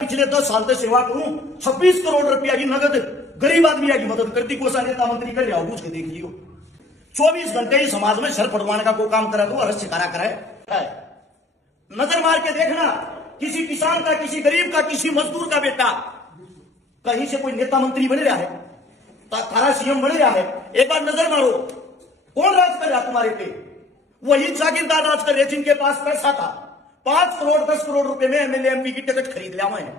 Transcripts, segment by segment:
पिछले 10 साल से सेवा करूं, 26 करोड़ रुपया की नगद गरीब आदमी की मदद करती। कोसा नेता मंत्री कर रहा पूछ के देख लियो। 24 घंटे ही समाज में सर पड़वाने का कोई काम करा तो अरस शिकारा करे। नजर मार के देखना, किसी किसान का, किसी गरीब का, किसी मजदूर का बेटा कहीं से कोई नेता मंत्री बन रहा है, थारा सीएम बन रहा है। एक बार नजर मारो, कौन राज कर रहा तुम्हारे पे? वही जागीरदार राज कर रहे जिनके पास पैसा था। 5 करोड़ 10 करोड़ रुपए में एमएलए एमपी की टिकट खरीद लिया हुए हैं।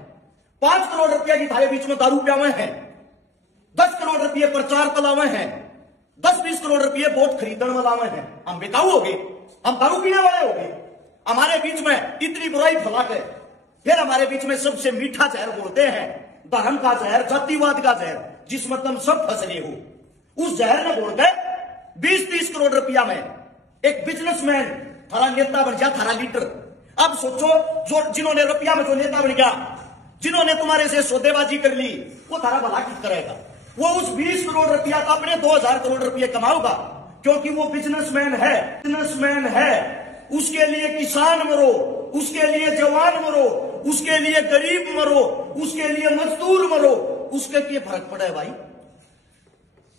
5 करोड़ रुपया की थारे बीच में दारू पिया हुए हैं। 10 करोड़ रुपये प्रचार पला हुए हैं। 10-20 करोड़ रुपये वोट खरीदने वाला हुए हैं। हम बेकाऊ हो गए, हम दारू पीने वाले हो गए। हमारे बीच में इतनी बुराई फैला के फिर हमारे बीच में सबसे मीठा जहर बोलते हैं, धर्म का जहर, जातिवाद का जहर, जिसमें तुम सब फंस रहे हो। उस जहर ने बोल के 20-30 करोड़ रुपया में एक बिजनेसमैन थारा नेता बन गया, थारा लीडर। अब सोचो, जो जिन्होंने रुपया में जो नेता बन गया, जिन्होंने तुम्हारे से सौदेबाजी कर ली, वो थारा भला किस करेगा? वो उस 20 करोड़ रुपया का अपने 2000 करोड़ रुपये कमाओगा, क्योंकि वो बिजनेसमैन है। बिजनेसमैन है, उसके लिए किसान मरो, उसके लिए जवान मरो, उसके लिए गरीब मरो, उसके लिए मजदूर मरो, उसके क्या फर्क पड़ा है भाई?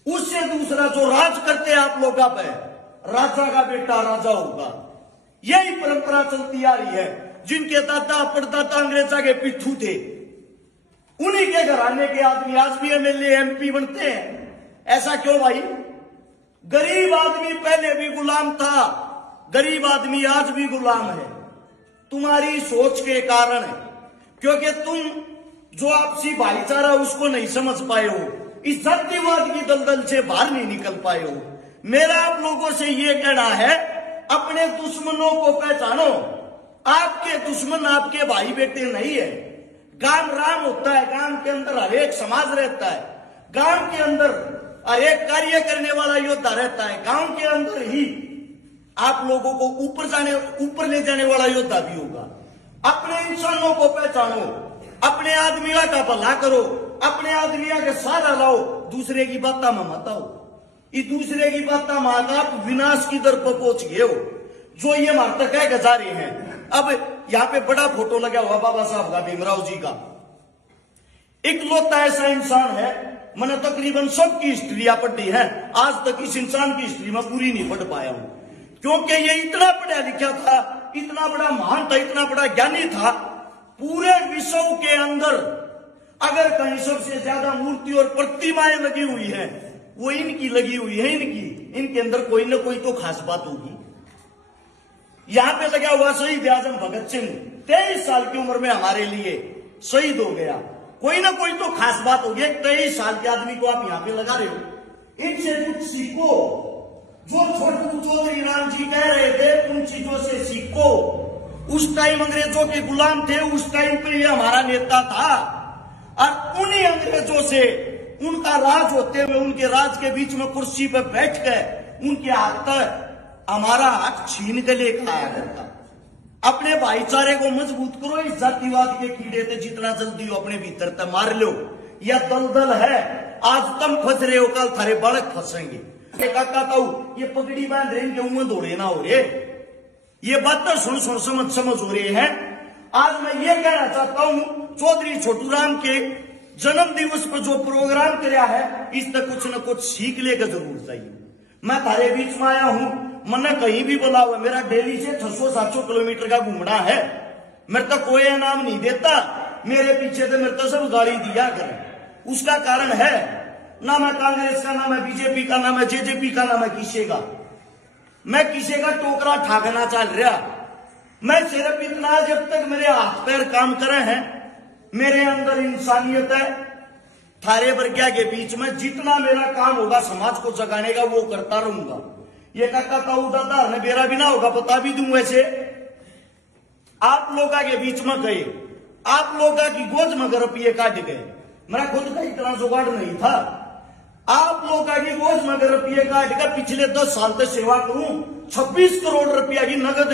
उससे दूसरा जो राज करते हैं आप लोग पे, राजा का बेटा राजा होगा। यही परंपरा चलती आ रही है। जिनके दादा परदादा अंग्रेजा के पिट्ठू थे, उन्हीं के घराने के आदमी आज भी एमएलए एमपी बनते हैं। ऐसा क्यों भाई? गरीब आदमी पहले भी गुलाम था, गरीब आदमी आज भी गुलाम है। तुम्हारी सोच के कारण है, क्योंकि तुम जो आपसी भाईचारा उसको नहीं समझ पाए हो, इस जातिवाद की दलदल से बाहर नहीं निकल पाए हो। मेरा आप लोगों से ये कहना है, अपने दुश्मनों को पहचानो। आपके दुश्मन आपके भाई बेटे नहीं है। गांव राम होता है, गांव के अंदर हर एक समाज रहता है, गांव के अंदर हर एक कार्य करने वाला योद्धा रहता है, गांव के अंदर ही आप लोगों को ऊपर ले जाने वाला योद्धा भी होगा। अपने इंसानों को पहचानो, अपने आदमियों का भला करो, अपने आदमियों के सहारा लाओ, दूसरे की बात में मत आओ। ये दूसरे की बात में आप विनाश की दर पर पहुंच गए हो। जो ये हमारे तक है जा रहे हैं। अब यहाँ पे बड़ा फोटो लगा हुआ बाबा साहब का, भीमराव जी का। इकलौता ऐसा इंसान है, मैंने तकरीबन सबकी हिस्ट्री पढ़ी है, आज तक इस इंसान की हिस्ट्री में पूरी नहीं पढ़ पाया हूं, क्योंकि ये इतना पढ़ा लिखा था, इतना बड़ा महान था, इतना बड़ा ज्ञानी था। पूरे विश्व के अंदर अगर कहीं सबसे ज्यादा मूर्ति और प्रतिमाएं लगी हुई है, वो इनकी लगी हुई है। इनके अंदर कोई ना कोई तो खास बात होगी। यहां पे लगा हुआ शहीद आजम भगत सिंह, 23 साल की उम्र में हमारे लिए शहीद हो गया। कोई ना कोई तो खास बात होगी। 23 साल के आदमी को आप यहां पे लगा रहे हो। इनसे कुछ सीखो। जो छोटू चौधरी राम जी कह रहे थे, उन चीजों से सीखो। उस टाइम अंग्रेजों के गुलाम थे, उस टाइम पे ये हमारा नेता था, और उन्हीं अंग्रेजों से उनका राज होते हुए, उनके राज के बीच में कुर्सी पर बैठ कर उनके हाथ तक हमारा हाथ छीन के लेकर आया करता। अपने भाईचारे को मजबूत करो। इस जातिवाद के कीड़े से जितना जल्दी हो अपने भीतर तक मार लो। यह दलदल है, आज तुम फंस रहे हो, कल थारे बालक फंसेंगे। काका कहू ये पगड़ी बांध रहे, इनके उम्र दौड़े ना हो रहे। ये बात तो सुन समझ हो रहे हैं। आज मैं ये कहना चाहता हूं, चौधरी छोटूराम के जन्म दिवस पर जो प्रोग्राम किया है, इस तक कुछ न कुछ सीख लेकर जरूर चाहिए। मैं थारे बीच में आया हूं, मैंने कहीं भी बोला हुआ, मेरा डेली से 600-700 किलोमीटर का घूमना है। मेरे तो कोई इनाम नहीं देता, मेरे पीछे तो मेरे तो सब गाड़ी दिया करें। उसका कारण है, ना मैं कांग्रेस का, ना मैं बीजेपी का, ना मैं जेजेपी का, ना मैं किसी का। मैं किसी का टोकरा ठाकना चल रहा। मैं सिर्फ इतना, जब तक मेरे हाथ पैर काम करे हैं, मेरे अंदर इंसानियत है, थारे वर्ग्या के बीच में जितना मेरा काम होगा समाज को जगाने का, वो करता रहूंगा। ये काका ताऊ दादा ने मेरा भी ना होगा, बता भी दूं। वैसे आप लोगों के बीच में गए, आप लोगों की गोद में रुपये काट गए। मेरा खुद का इतना जुगाड़ नहीं था। आप लोगों की गोद में रुपये काट कर पिछले 10 साल से सेवा करूं, 26 करोड़ रुपया की नगद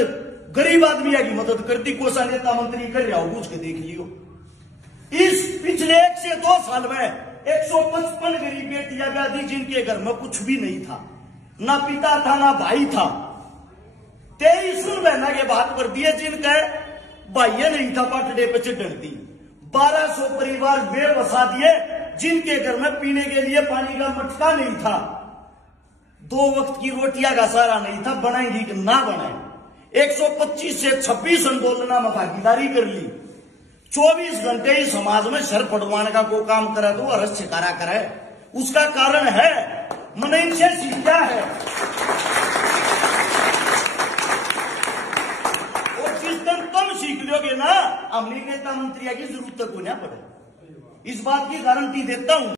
गरीब आदमी की मदद करती। कोसा नेता मंत्री कर रहा हो, पूछ के देख लियो। इस पिछले 1 से 2 साल में 155 गरीब बेटियां ब्याह दी, जिनके घर में कुछ भी नहीं था, ना पिता था ना भाई था। 23 बहना के बात पर दिए, जिनका भाइया नहीं था, पटड़े पे चढ़ती। 1200 परिवार वे बसा दिए जिनके घर में पीने के लिए पानी का मटका नहीं था, 2 वक्त की रोटियां का सहारा नहीं था, बनाएंगी कि ना बनाए। 125 से 26 आंदोलना में भागीदारी कर ली, 24 घंटे ही समाज में सर पड़वाने का को काम करा दो, अरस छिकारा करे। उसका कारण है मन इनसे सीखा है, और जिस दिन तुम सीख लोगे ना, अमली नेता मंत्री की जरूरत को ना पड़े। इस बात की गारंटी देता हूं।